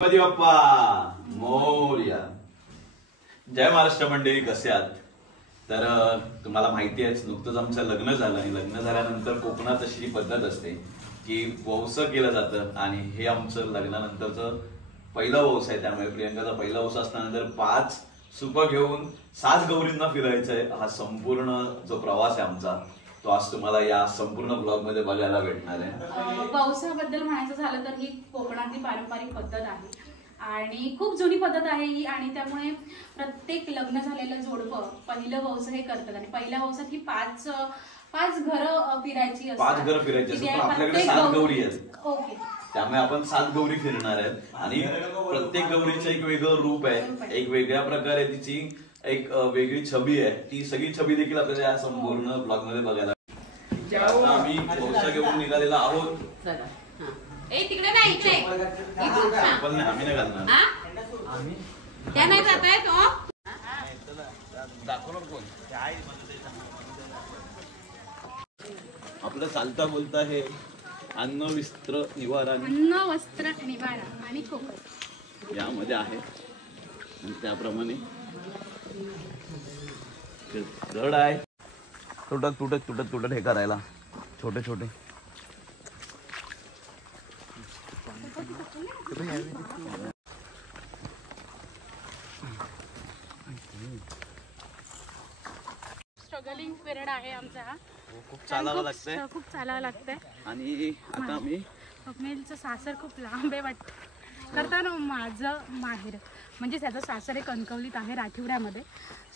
गणपती बाप्पा मोरया. जय महाराष्ट्र मंडळी, कसे आहात? तर तुम्हाला माहिती आहे नुकतंच आमचं लग्न झालं आणि लग्न झाल्यानंतर कोकणात अशी पद्धत असते की वौस केलं जातं आणि हे आमचं लग्नानंतरचं पहिलं वौस आहे. त्यामुळे प्रियंकाचा पहिला वौस असल्यानंतर 5 सुपं घेऊन 7 गौरींना फिरायचंय. हा संपूर्ण जो प्रवास आहे आमचा तो आज तुम्हाला या संपूर्ण ब्लॉग मध्ये बघायला भेटणार आहे. वौसाबद्दल म्हणायचं झालं तर ही कोकणातली पारंपरिक पद्धत आहे आणि खूप जुनी पद्धत आहे ही. आणि त्यामुळे प्रत्येक लग्न झालेलं जोडपं पहिलं वौस हे करतात आणि पहिल्या वौसात ही 5 घरं फिरायची असतात. 5 घरं फिरायची असतात. आपल्याकडे 7 गौरी आहेत. ओके, त्यामुळे आपण 7 गौरी फिरणार आहेत आणि प्रत्येक गौरीचं एक वेगळं रूप आहे, एक वेगळ्या प्रकारे तिची एक वेगळी छबी आहे. ती सगळी छबी देखील आपल्याला या संपूर्ण ब्लॉग मध्ये बघायला. आता आम्ही वौसा घेऊन निघालेला आहोत. तिकडे नाही, इकडे आम्ही नाही घालणार. त्या नाही जात आहे तो दाखवणार कोण? आपलं चालता बोलता हे अन्न वस्त्र निवारा आणि कोकण यामध्ये आहे आणि त्याप्रमाणे धड आहे. तुटत हे करायला छोटे स्ट्रगलिंग पिरियड आहे आमचा हा. खूप चालावं लागतंय आणि आता आम्ही स्वप्नीलचं सासर खूप लांब आहे वाटतं. करताना माझं माहेर म्हणजे त्याचं सासर हे कणकवलीत आहे, राठिवड्यामध्ये.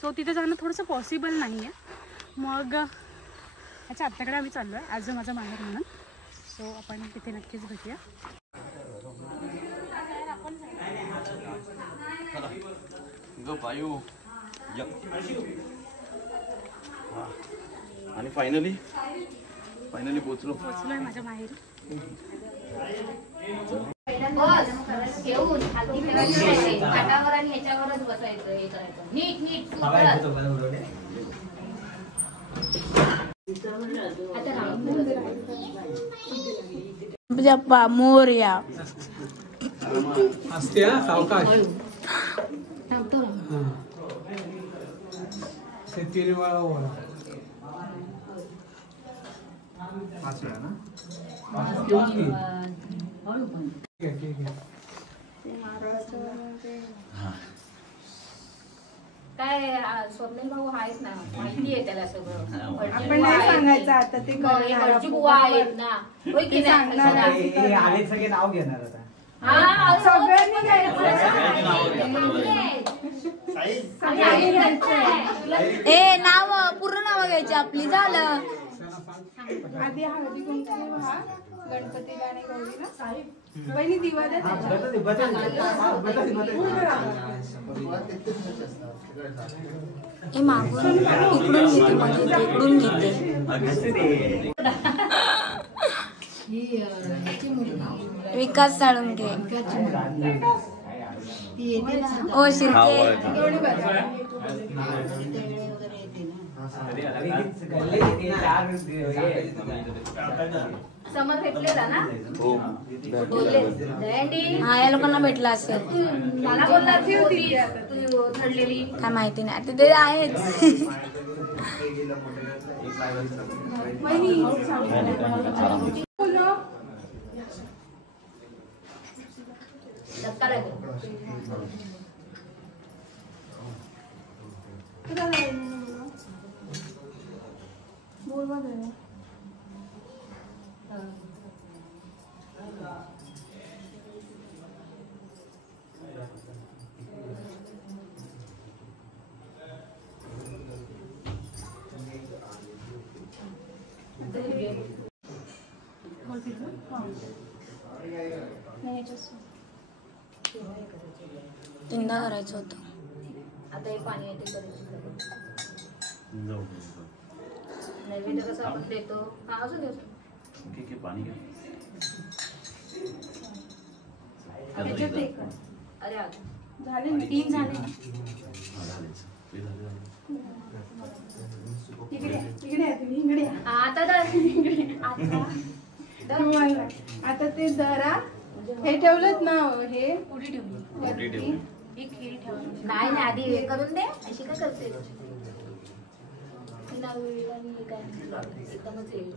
सो तिथे जाणं थोडंसं पॉसिबल नाही आहे. मग ह्याच्या आत्याकडे आम्ही चाललो आहे आज माझं माहेर म्हणून. सो आपण तिथे नक्कीच भेटूया. आणि फायनली पोचलोय माझ्या माहेरी. घेऊन पाटावर आणि ह्याच्यावरच बसायचं, हे करायचं नीट बाप्पा मोरया. असते सावकाश शेतीने वाळा ओळा काय स्वप्नील भाऊ आहेच ना, माहिती आहे त्याला सगळं. आपण नाही सांगायचं आता ते घरची बुवा आहेत ना, होय की नाही? आले सगळे नाव घेणार आता. ए नाव पूर्ण नाव घ्यायची आपली. झालं आधी हळदी कुंकू व्हा गणपतीला आणि गौरीला. पहिली दिवा द्या. ए मागून इकडून घेते, म्हणजे इकडून घेते. विकास साळुंके. ओ शिर्के. समर भेटलेला ना? हा, या लोकांना भेटला असेल. मला बोलला तू थडलेली काय माहिती नाही, आता ते आहेच. तीनदा करायचं होतं. आता हे पाणी येते नैवेद्य कसं आपण देतो. हा अजून देतो पाणी. अरे झाले 3 झाले. आता आता ते जरा हे ठेवलेत ना हे पुढे ठेवली मोठी ठेवली. एक हे ठेवलं नाही नाही आधी हे करून दे अशी काय करते ती नारळी आणि काय एकदमच येईल.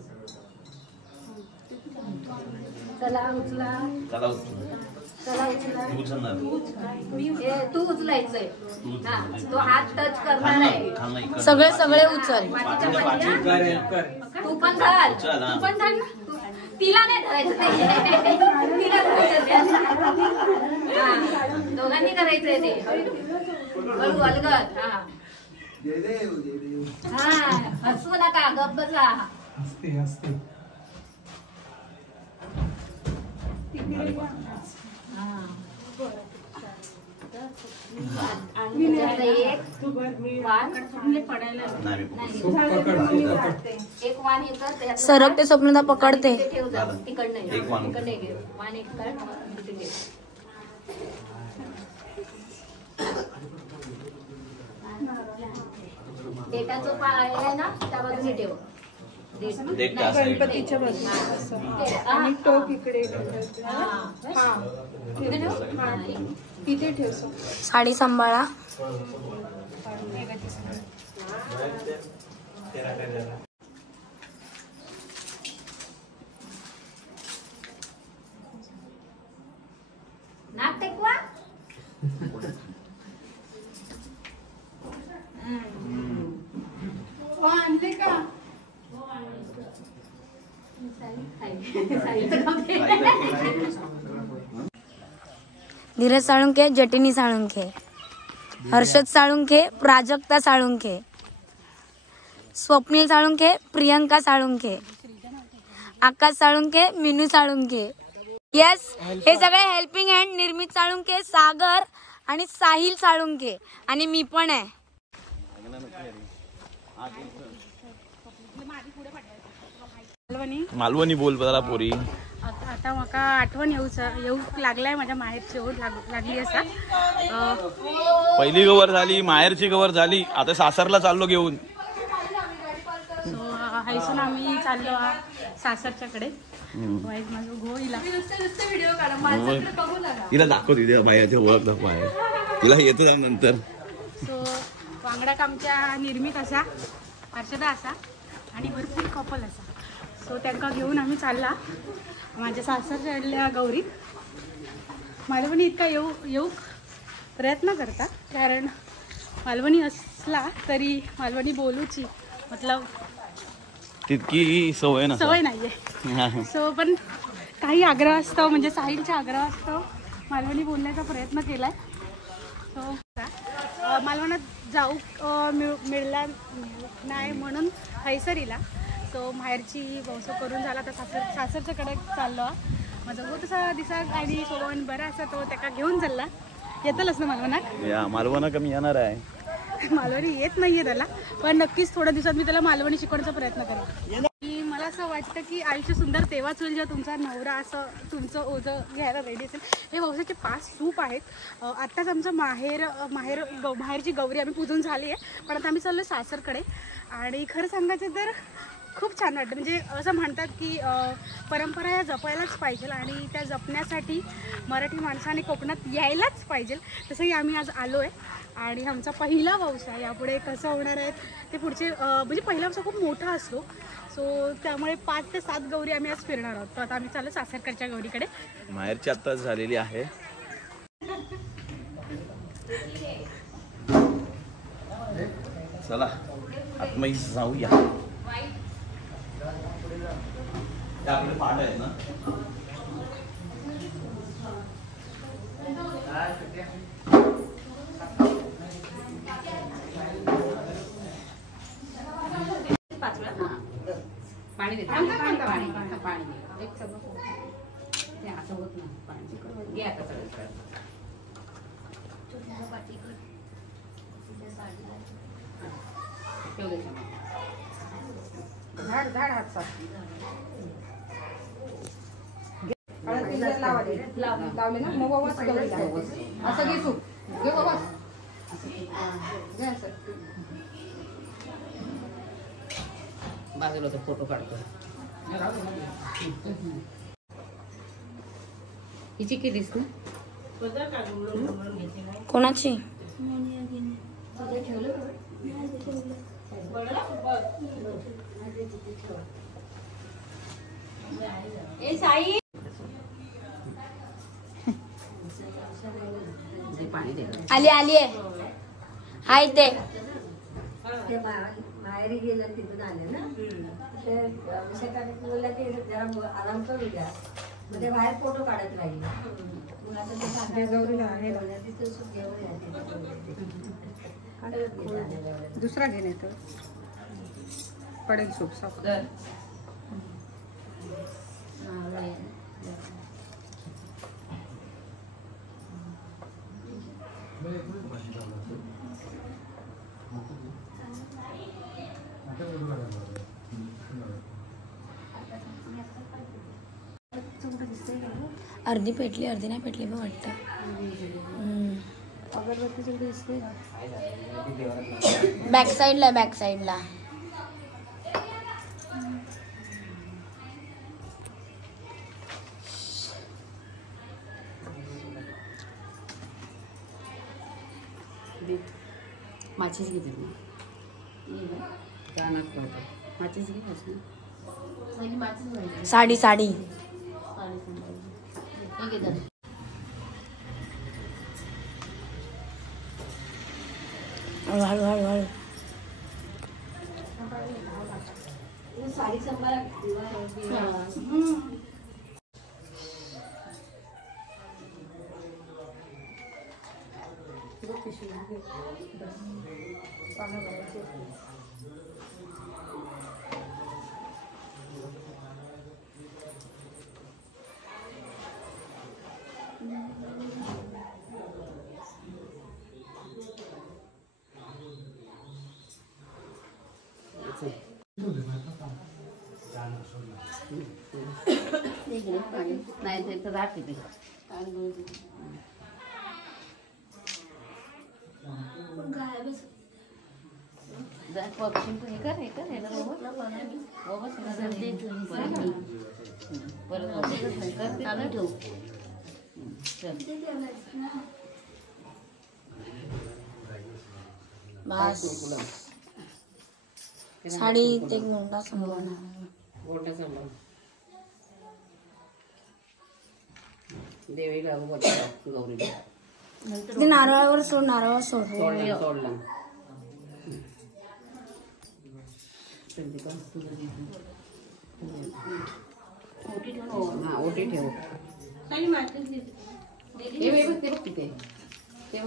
चला उचला चला उचलू. चला उचला तू उचलणार. हे तू उचलायचंय हा तो हात टच करणार आहे खाल नाही, इकडं. सगळे सगळे उचल. पाठीच्या पाठी. पाठीला तू पण धर उचल, हा. तू पण धर ना. तिला नाही धरायचं ते. तिला धरायचं ते. हा. दोघांनी करायचंय ते हळू अलगद हा हा हसू नका गप्प बसा असते असते. एक वाण पडायला नाही, मी पकडतो. खूप पकड. एक वाण हे कर त्याच्यात सरकते स्वप्नदा पकडते. इथे ठेव जा तिकडनं एक वाण. तिकडनं घे वाण एक कर इथे घे डेटाचं आहे ना त्या बाजूने ठेव देठ का असायला. गणपतीच्या बाजूला आणि टोक इकडे हा इथे ठेव हा इथे ठेव साडी सांभाळा. नाक टेकवा आणले का धीरज साळुंखे, जटिनी साळुंखे, हर्षद साळुंखे, प्राजक्ता साळुंखे, स्वप्नील साळुंखे, प्रियंका साळुंखे, आकाश साळुंखे, मिनू साळुंखे. येस, हे सगळे हेल्पिंग हँड निर्मित साळुंखे, सागर आणि साहिल साळुंखे आणि मी पण आहे. मालवणी बोल जरा पोरी. आता म्हाका आठवण येऊ लागलाय माझ्या माहेरची ओढ लागली असा. पहिली कवर झाली, माहेरची कवर झाली, आता सासरला चाललो घेऊन. सो हायसून आम्ही चाललो सासरच्याकडे. वाईट माझं गो हिला तिला दाखव तिथे बायाच्या ओळख दाखव आहे. तिला येतो जाम नंतर. सो वांगडाक आमच्या निर्मित असा, हर्षदा असा आणि भरपूर कपल असा. सो त्यांना घेऊन आम्ही चालला माझ्या सासरच्या गौरी. मालवणी इतका येऊ प्रयत्न करता, कारण मालवणी असला तरी मालवणी बोलूची मतलब तितकी सवय ना. सवय नाहीये. सो पण काही आग्रह असतो, म्हणजे साहिलचा आग्रह असतो, मालवणी बोलण्याचा प्रयत्न केलाय. सो मालवणात जाऊ मिळला नाही म्हणून हैसरीला. सो माहेरची वौस करून झाला तर सासरच्याकडे चाललो. माझा हो तसा दिसा आणि सोबत बरा असा तो त्याका घेऊन चालला. येतलच ना मालवणात. मालवणा कमी येणार आहे. मालवणी येत नाहीये त्याला, पण नक्कीच थोड्या दिवसात मी त्याला मालवणी शिकवण्याचा प्रयत्न करेन. की मला असं वाटतं की आयुष्य सुंदर तेव्हाच होईल जेव्हा तुमचा नवरा असं तुमचं ओझं घ्यायला रेडी असेल. हे वौसाचे 5 सूप आहेत. आत्ताच आमचं माहेरची गौरी आम्ही पूजून झाली आहे, पण आता आम्ही चाललो सासरकडे. आणि खरं सांगायचं तर खूप छान वाटतं. म्हणजे असं म्हणतात की परंपरा ह्या जपायलाच पाहिजे आणि त्या जपण्यासाठी मराठी माणसाने कोकणात यायलाच पाहिजे. तसंही आम्ही आज आलो आहे आणि आमचा पहिला वौसा यापुढे कसं होणार आहे ते पुढचे म्हणजे पहिला वौसा खूप मोठा असतो. सो त्यामुळे 5 ते 7 गौरी आम्ही आज फिरणार आहोत. तर आता आम्ही चाललो सासरकडच्या गौरीकडे. माहेरची आत्ताच झालेली आहे. चला आत्मही जाऊया. आपले पाठ आहेत ना. पाणी देते पाणी एक सगळं ते असं होत नाही. पाणी घे आता सगळं झाड झाड हात साफ लावले ना मग वावाच असं घे सूप घे वावाच बाजूला तो फोटो काढतो. हिची केलीस ना? कोणाची? ए साई पाणी दे. आली आली आहे. हाय ते माहेरी गेलं तिथून आले ना ते बोलला की जरा आराम करू द्या मग ते बाहेर फोटो काढत राहिले मग आता ते सांगायला तिथं घेऊन दुसरा घेणे तर पडेल सोपसा. अर्धी पेटली अर्धी नाही पेटली बघ वाटतं. बॅक साईडला बॅक साईडला. माचीस घेते माचीस घे. साडी साडी हळू हळू हळू हळू. साडी सांभाळा नाही तर राहते ते. पक्षी कर हे कर बस. साडी ते मोंडा सांभाळणार. देवी लागू गौरी ते नारळावर सोड नारळावर सोड. सोडला. ओटी ठेव. ते बघ तिथे ठेव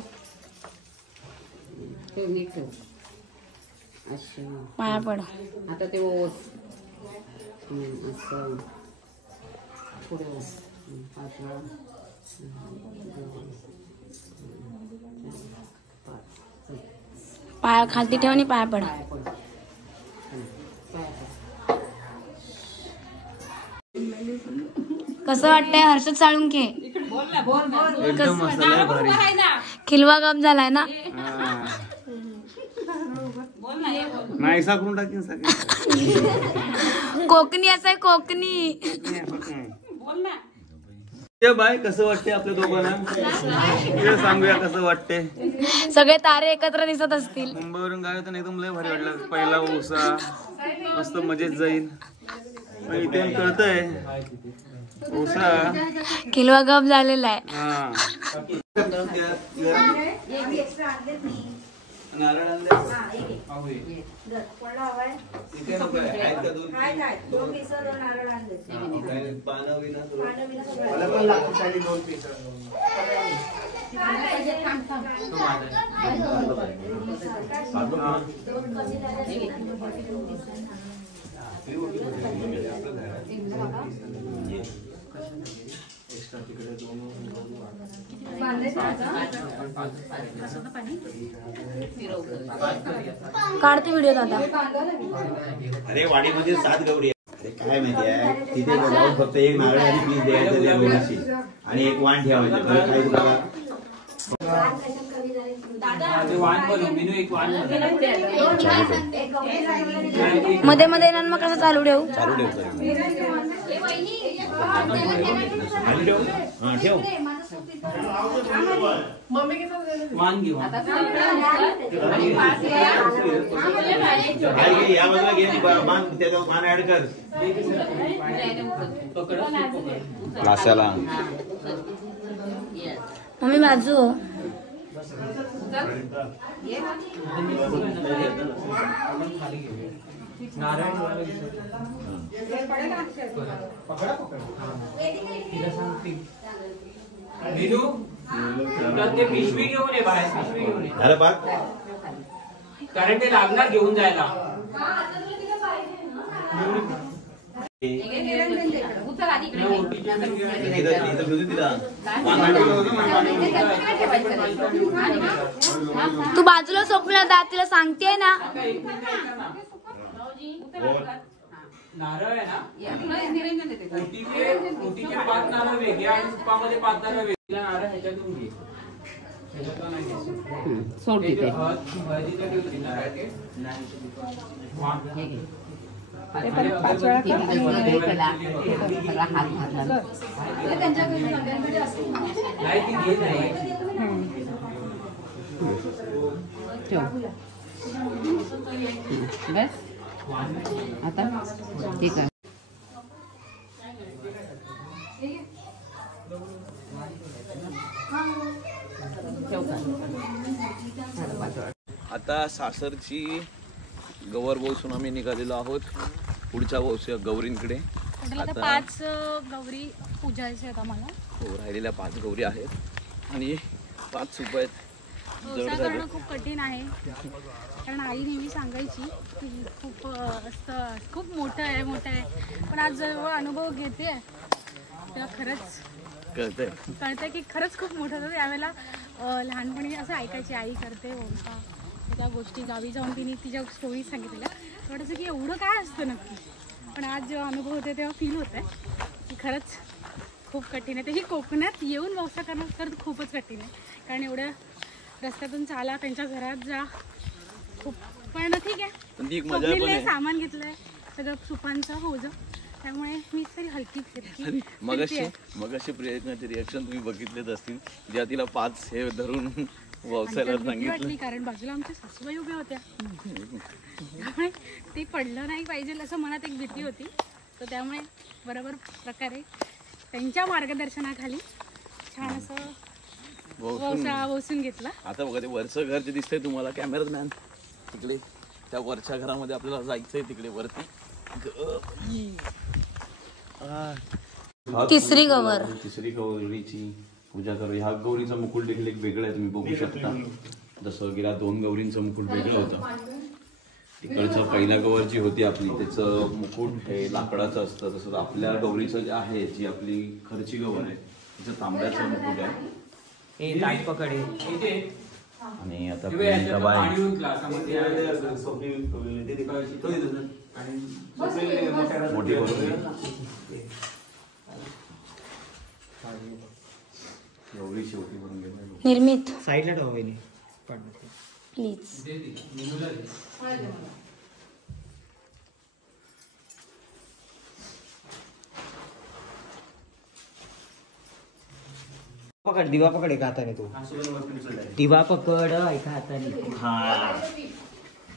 ठेव नीट ठेव. अच्छा पाया पड. आता ते ओस असं पुढे ओस पाचवा पाया खालती ठेव आणि पाया पड. पाया पड. कसं वाटतंय हर्षद साळुंखे? खिलवा गप झालाय ना. नाहीसा करून टाकीन कोकणी असं आहे कोकणी. बाय कसं वाटते आपल्या दोघांना सांगूया कसं वाटते. सगळे तारे एकत्र दिसत असतील. मुंबईवरून गाव तर एकदम लय भारी वाटलं. पहिला ऊसा मस्त मजेत जाईल. इथे कळतंय ऊसा खिलवा गप झालेला आहे. हा नारळ आणले इथे नको आहे. आहेत का दोन नारळ आणले पानं बिना मला पण लागते साडी 2 पीस. काढते व्हिडिओ दादा. अरे वाडीमध्ये 7 गवडी आहे. काय माहिती आहे तिथे जाऊन फक्त एक नारळ आणि पीस द्यायचं त्या गवडीशी आणि एक वाण ठेवायचं. काय तुम्हाला मध्ये मध्ये येणार मग कसं चालू ठेवू? चालू ठेव. या बाजूला घे त्याचा मान ऍड कर क्लासाला मम्मी बाजू हो. पिशवी घेऊन ये बाहेर पिशवी घेऊन ये अरे बघ कारण ते लागणार घेऊन जायला तू बाजूला स्वप्न दा तिला सांगते ना. नारळ आहे ना ओटीचे 5 नारळ वेगळे आणि तुपामध्ये 5 नारळ वेगळे नारळ ह्याच्यातून घे सोड तिथे ते परत 5 वेळा कर आणि नाही ती घे नाही बस आता ठीक आहे. आता सासरची गवर बसून आम्ही निघालेलो आहोत पुढच्या गौरींकडे. टोटल आता 5 गौरी पूजायच्या आहेत आम्हाला. हो राहिलेल्या 5 गौरी आहेत आणि 5 सुप आहेत. व्यवसाय करणं खूप कठीण आहे कारण आई नेहमी सांगायची की खूप असतं खूप मोठं आहे पण आज जेव्हा अनुभव घेते तेव्हा खरंच कळतंय की खरंच खूप मोठं होतं. त्यावेळेला लहानपणी असं ऐकायची आई करते व्यवसाय त्या गोष्टी गावी जाऊन तिने तिच्या स्टोरी सांगितलेल्या थोडंसं की एवढं काय असतं नक्की. पण आज जेव्हा अनुभव होते तेव्हा फील होत आहे की खरंच खूप कठीण आहे. तेही कोकणात येऊन व्यवसाय करणं खरंच खूपच कठीण आहे कारण एवढं रस्त्यातून चाला त्यांच्या घरात जा खूप. पण ठीक आहे कोकणीला सामान घेतलंय सगळं सुपांचं होतं त्यामुळे मी तरी हलकी फिरकी. मगाशी प्रयत्नाचे रिॲक्शन तुम्ही बघितलेच असतील ज्या तिला 5 हे धरून व्यवसायाला सांगितलं कारण बाजूला आमच्या सासूबाई उभ्या होत्या त्यामुळे ते पडलं नाही पाहिजे असं मनात एक भीती होती. तर त्यामुळे बरोबर प्रकारे त्यांच्या मार्गदर्शनाखाली छान असं बसून घेतला. आता बघा ते वरचं घर जे दिसतंय तुम्हाला कॅमेरामॅन तिकडे त्या वरच्या घरामध्ये आपल्याला जायचंय तिकडे वरती. तिसरी गौरीची पूजा करू. ह्या गौरीचा मुकुट देखील एक वेगळं आहे तुम्ही बघू शकता. जसं गेल्या 2 गौरींचं मुकुट वेगळं होतं. तिकडचं पहिल्या गौर जी होती आपली त्याचं मुकुट हे लाकडाचं असतं. तसंच आपल्या गौरीचं जे आहे जी आपली खर्ची गौर आहे तिचं तांब्याचं मुकुट आहे. आणि आता मोठी गौरी शेवटी भरून गेला. निर्मित साईडला ठेवा प्लीज. पकड दिवा पकड एका हाताने तू दिवा पकड एका हाताने. हा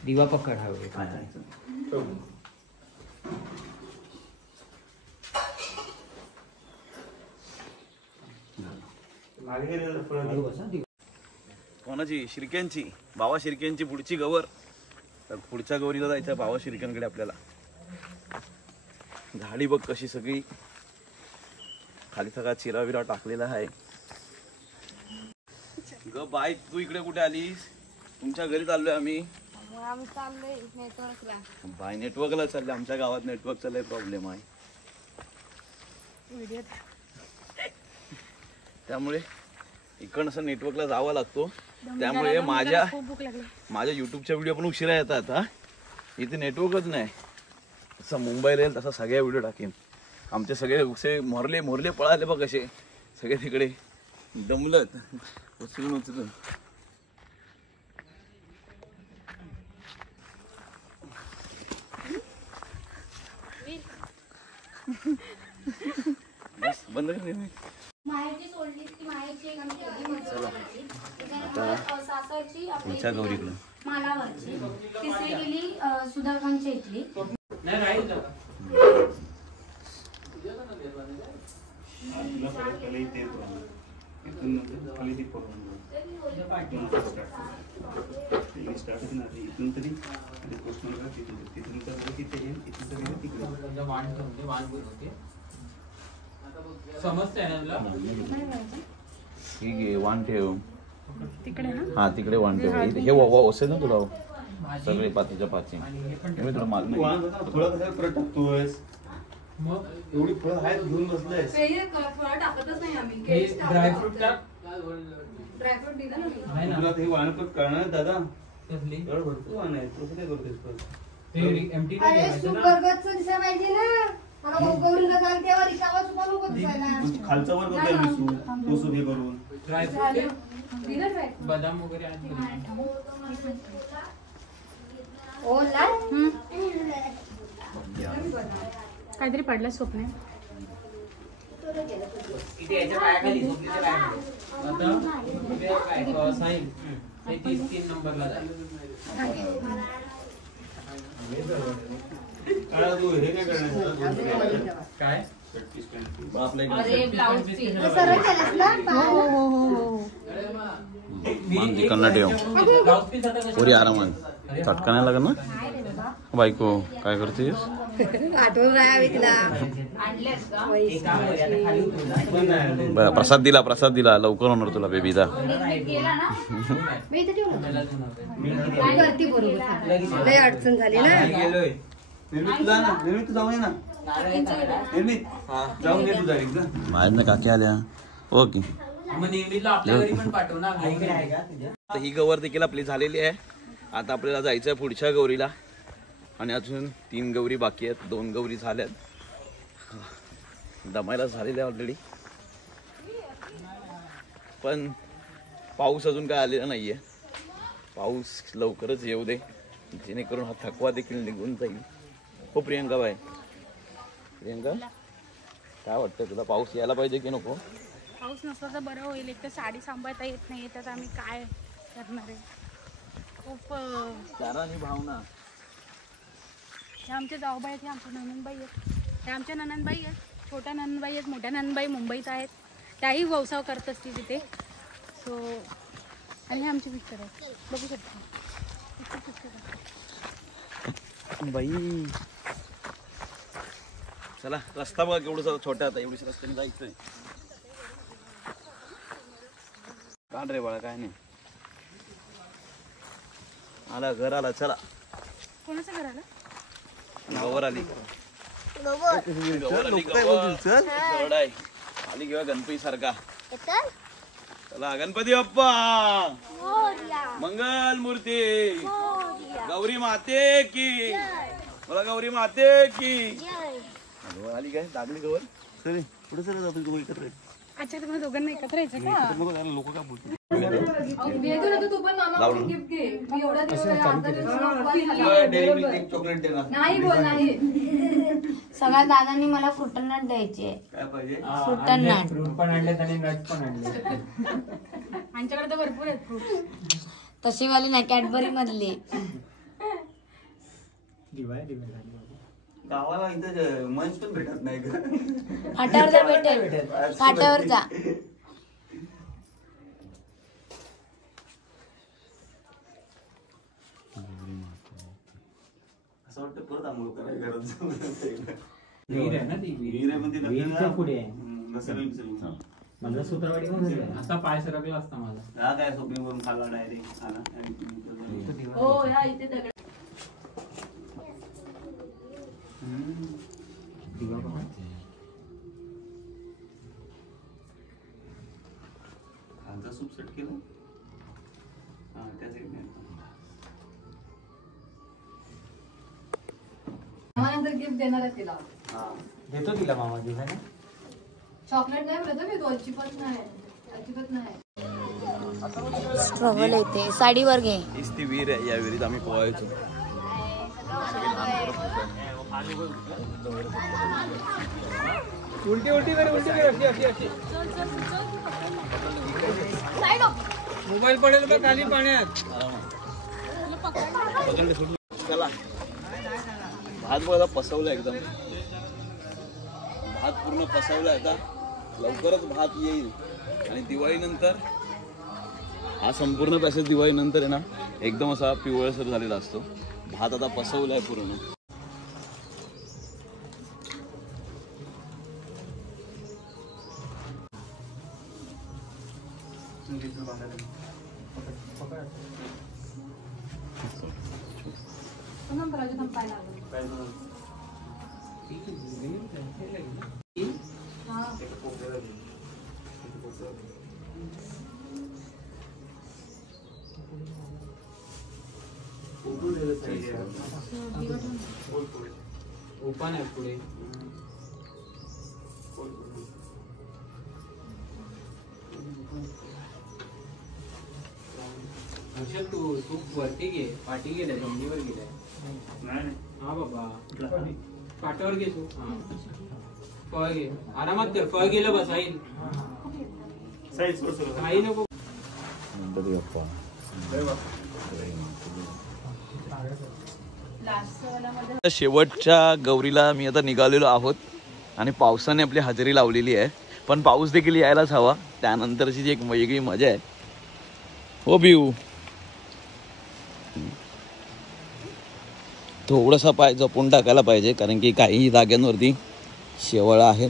दिवा पकड हा कोणाची शिर्क्यांची बाबा शिर्क्यांची पुढची गवर. तर पुढच्या गौरीला जायचं बाबा शिर्क्यांकडे आपल्याला. झाडी बघ कशी सगळी खाली सगळा चिराविरा टाकलेला आहे. ग बाय तू इकडे कुठे आलीस? तुमच्या घरी चाललोय आम्ही. बाय नेटवर्कला चालले. आमच्या गावात नेटवर्कचा लय प्रॉब्लेम आहे त्यामुळे इकडनं असं नेटवर्कला जावं लागतो. त्यामुळे माझ्या युट्यूबच्या व्हिडिओ पण उशिरा येतात. हा इथे नेटवर्कच नाही. तसं मुंबईला येईल तसा सगळ्या व्हिडिओ टाकेन. आमचे सगळे मोरले पळाले बघ कसे सगळे तिकडे दमलत उचलून. बस बंद कर. माहेरची सोडली ती माहेरची एक आमची होती. त्याच्यानंतर सासरची आपली पुढच्या गौरीकडं मालावरची. तिसरी गेली सुधारखानच्या इथली. ठीक आहे. वाण ठेव तिकडे ना. हा तिकडे वाण ठेव. हे असेल ना तुला सगळे पाचच्या पाचशे मी तुला माल थोडं कसं परत टाकतोयस मग एवढी फळं आहेत घेऊन बसलायस. फळं टाकतच नाही आम्ही. ड्रायफ्रूट टाक. ड्रायफ्रूट दिलं ना. तुला हे वाण पण कळणार दादा. एवढं भरपूर वाण आहे. तू काय करतोस पण? खालचा वर करतोय मिसू तो सूप हे करून. बदाम वगैरे काहीतरी पडलं स्वप्न. तीन नंबरला हे काय करणार काय पुरी आरामात चटका नाही लागत ना. बायको काय करतेस? बरं प्रसाद दिला लवकर होणार तुला बेबीचा. अडचण झाली ना. निर्मित जाऊन ये ना. निर्मित जाऊन ये तुझा एकदा. माझ्या काकी आल्या. ओके ही गवर देखील आपली झालेली आहे. आता आपल्याला जायचं पुढच्या गौरीला आणि अजून 3 गौरी बाकी आहेत. 2 गौरी झाल्यात. दमायला झालेल्या ऑलरेडी पण पाऊस अजून काय आलेला नाहीये. पाऊस लवकरच येऊ दे जेणेकरून हा थकवा देखील निघून जाईल. हो प्रियंका बाय. प्रियंका काय वाटतं तुला? पाऊस यायला पाहिजे की नको? पाऊस नसला तर बरं होईल. एक तर साडी सांभाळता येत नाही. त्यात आम्ही काय करणार आहे. खूप चारानी भावना. ह्या आमच्या जाऊबाई आहेत. ह्या आमच्या ननंदबाई आहेत. ह्या आमच्या ननंदबाई आहेत. छोट्या ननंदबाई आहेत. मोठ्या ननंदबाई मुंबईत आहेत. त्याही व्यवसाय करत असतील तिथे. सो आणि हे आमचे मिस्टर आहेत. बघू शकता बाई. चला रस्ता बघा केवढा छोटा आता. एवढीच रस्त्याने जायचंय. काढ रे बाळा. काय नाही आला घर आला. चला कोणाचं घर आलं? गवर आली. आली किंवा गणपती सारखा. चला गणपती बाप्पा मंगल मूर्ती. गौरी माते की. मला गौरी माते की. आली काय लागली गवर. सर पुढे सर जातो तू एकत्र. अच्छा तुम्हाला दोघांना एकत्र यायचं का? लोक काय बोलतो. तू पण मामा गिफ्ट घे. मी एवढा दिवस चॉकलेट देणार नाही बोल नाही. सगळ्या दादांनी मला फ्रुटनट द्यायचे. काय पाहिजे? फ्रुटनट. फ्रूट पण आणले आणि नट पण आणले. आमच्याकडे तर भरपूर आहेत फ्रूट. तशी वाली ना कॅडबरी मधली. गावाला इथं मंच पण भेटत नाही का? फाट्यावर जा भेटेल. फाट्यावर जा. असं वाटतं परत आंघोळ करायला गरज. विहीर आहे ना ती. विहीर आहे पण ती विहीरच्या पुढे आहे. मंगळसूत्रवाडी आता पाय सरकला असता माझा. हा काय स्वप्न करून खाल्ला डायरेक्ट आला. हो ह्या इथे दगड. खालचा सूप सेट केला. हा त्या साईडने नंतर गिफ्ट देणार आहे तिला. देतो तिला मामा दिवसा ना. चॉकलेट नाही मिळत मी. तो अजिबात नाही. अजिबात नाही. स्ट्रगल येते. साडीवर घे. हीच ती विहीर आहे. या विहिरीत आम्ही पोहायचो. उलटी उलटी कर अशी अशी अशी. मोबाईल पडेल बघ खाली पाण्यात. चला भात बघा पसवला एकदम. भात पूर्ण पसवला आता. लवकरच भात येईल आणि दिवाळीनंतर हा संपूर्ण पॅसेज दिवाळीनंतर आहे ना एकदम असा पिवळसर झालेला असतो. भात आता पसवलाय पूर्ण. ओपन आहे पुढे. तू वरती घे. पाठी गेल्या जमिनीवर गेल्या. हा बाबा पाटावर घे तू. फळ घे आरामात कर. फळ गेलं बस आई नको. शेवटच्या गौरीला मी आता निघालेलो आहोत आणि पावसाने आपली हजेरी लावलेली आहे. पण पाऊस देखील यायलाच हवा. त्यानंतरची जी एक वेगळी मजा आहे. हो बिऊ थोडासा पाय जपून टाकायला पाहिजे कारण की काही जाग्यांवरती शेवाळा आहे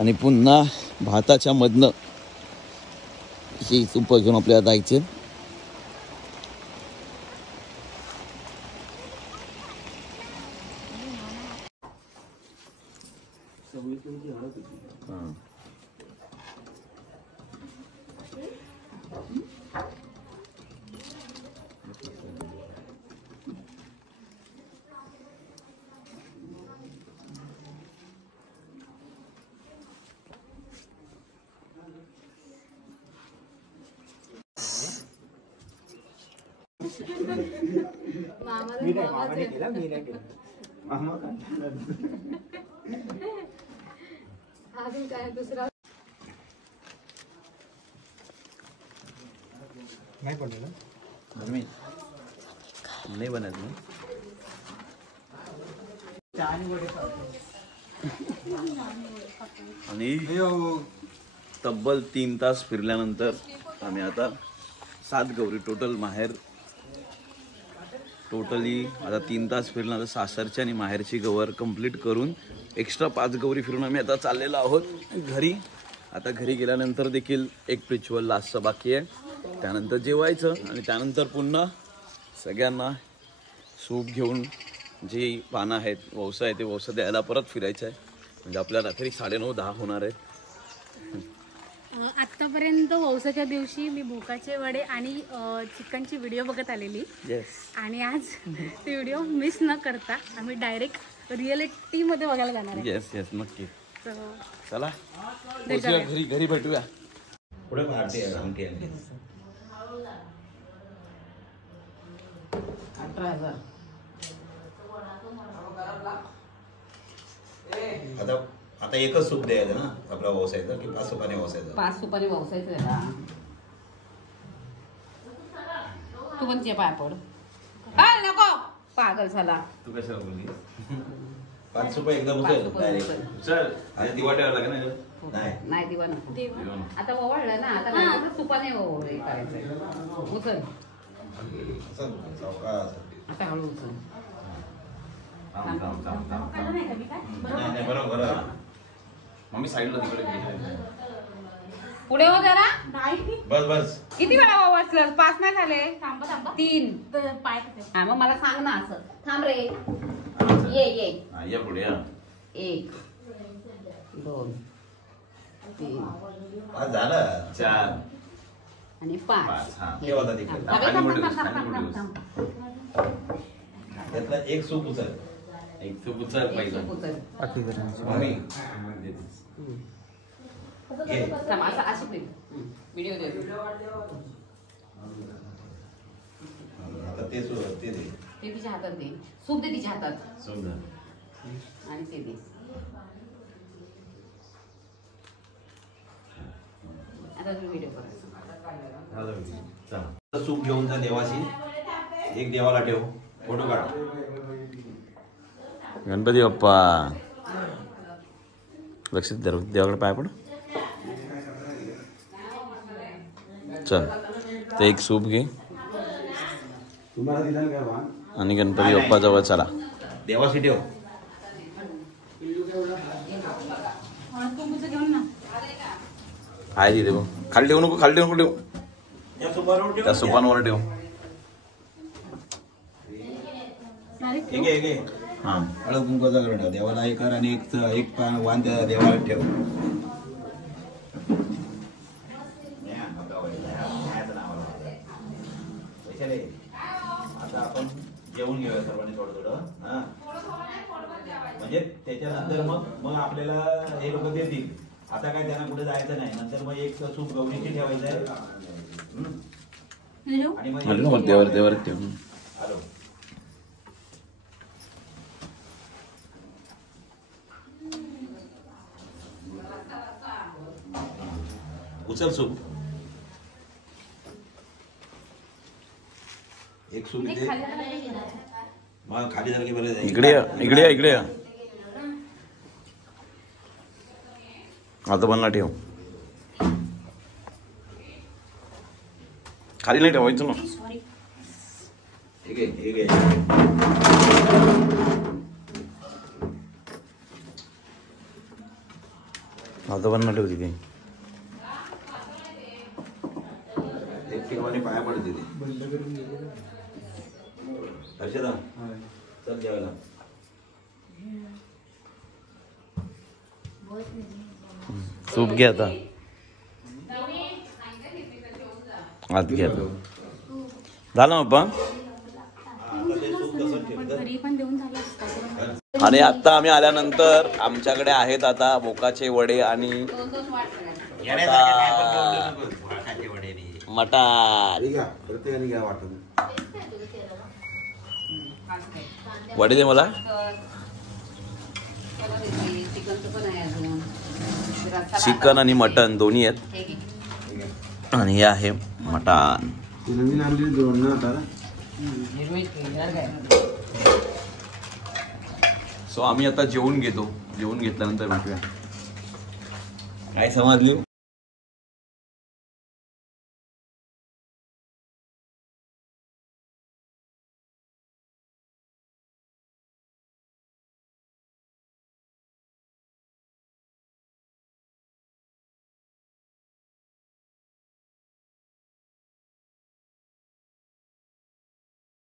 आणि पुन्हा भाताच्या मधनं ही तुप घेऊन आपल्याला जायचे. नाही पडलेलं नाही बनत ना. आणि तब्बल 3 तास फिरल्यानंतर आम्ही आता 7 गौरी टोटल माहेर टोटली आता 3 तास फिरल्यानंतर सासरची आणि माहेरची गवर कंप्लीट करून एक्स्ट्रा 5 गौरी फिरून आम्ही आता चाललेलो आहोत घरी. आता घरी गेल्यानंतर देखील एक रिच्युअल लास्टचं बाकी आहे. त्यानंतर जेवायचं आणि त्यानंतर पुन्हा सगळ्यांना सूप घेऊन जी पानं आहेत वौसा आहे ते वौसा द्यायला परत फिरायचं आहे. म्हणजे आपल्याला रात्री 9:30-10 होणार आहे. आत्तापर्यंत वौसाच्या दिवशी मी भोकाचे वडे आणि चिकनची व्हिडिओ बघत आलेली आणि आज ती व्हिडिओ मिस न करता आम्ही डायरेक्ट रिअलिटीमध्ये बघायला जाणार आहे. येस येस नक्की. चला घरी भेटूया. पुढे पार्टी आहे आमटी. 18,000 आता एकच सूप द्यायचं ना आपला वसायचं की 5 सुपारी वसायचं? 5 सुपारी वसायचं आहे. तू पण चे पाय पड. नको पागल झाला. तू कशाला बोलली? 5 रुपये एकदम चल आणि दिवा ठेवायला लागेल ना. नाही दिवा नको. आता ओवाळलं ना आता नाही तुपाने हे करायचंय. उचल आता हळू उचल. बरोबर मम्मी साईडला तिकडे पुढे हो जरा. बस बस. किती वेळा वाचलं? 5 नाही झाले. 3 पाय हा मग मला सांग ना असं. थांब रे. ये पुढे 1 2 3 झालं 4 आणि 5. त्यातला एक सूप उचल. एक सूप उचल पाहिजे. व्हिडिओ दे. आता ते दे. ते तिच्या हातात दे. सूप दे तिच्या हातात समजा आणि ते दे. आता तुम्ही व्हिडिओ करा. चला सूप घेऊन जा देवाची. एक देवाला ठेव. फोटो काढ. गणपती बाप्पा लक्षात देवाकडे पाय पड. चल ते एक सूप घे आणि गणपती बाप्पा जवळ चला. देवाशी ठेव. आहे तिथे बघ. खाली ठेवू नको. खाली ठेवू नको. ठेव त्या सुपांवर ठेव. हा हळद कुंकवाचा गरडा देवाला हे कर आणि एक वाण त्या देवाला ठेव. आता आपण जेवून घेऊया सर्वांनी थोडं थोडं. हा म्हणजे त्याच्यानंतर मग आपल्याला हे लोक देतील. आता काय त्यांना कुठे जायचं नाही. नंतर मग एक सूप गौरीची ठेवायचं आहे आणि मग देवर ठेव. हॅलो उचल सूप. एक सूप इथे मग खाली सारखी बरं. इकडे इकडे इकडे आता बनला ठेव. खाली नाही ठेवायचं ना. ठीक आहे ठीक आहे. आता बनला ठेव तिथे. एक ठिकाणी पाया पडते ते. हर्षदा चल जेवायला. सूप घे आता. आत घे आता. झालं बाप्पा. आणि आता आम्ही आल्यानंतर आमच्याकडे आहेत आता बोकाचे वडे आणि मटार. वडे दे मला. चिकन आणि मटन दोन्ही आहेत आणि हे आहे मटन. सो आम्ही आता जेवून घेतो. जेवून घेतल्यानंतर भेटूया. काय समजली.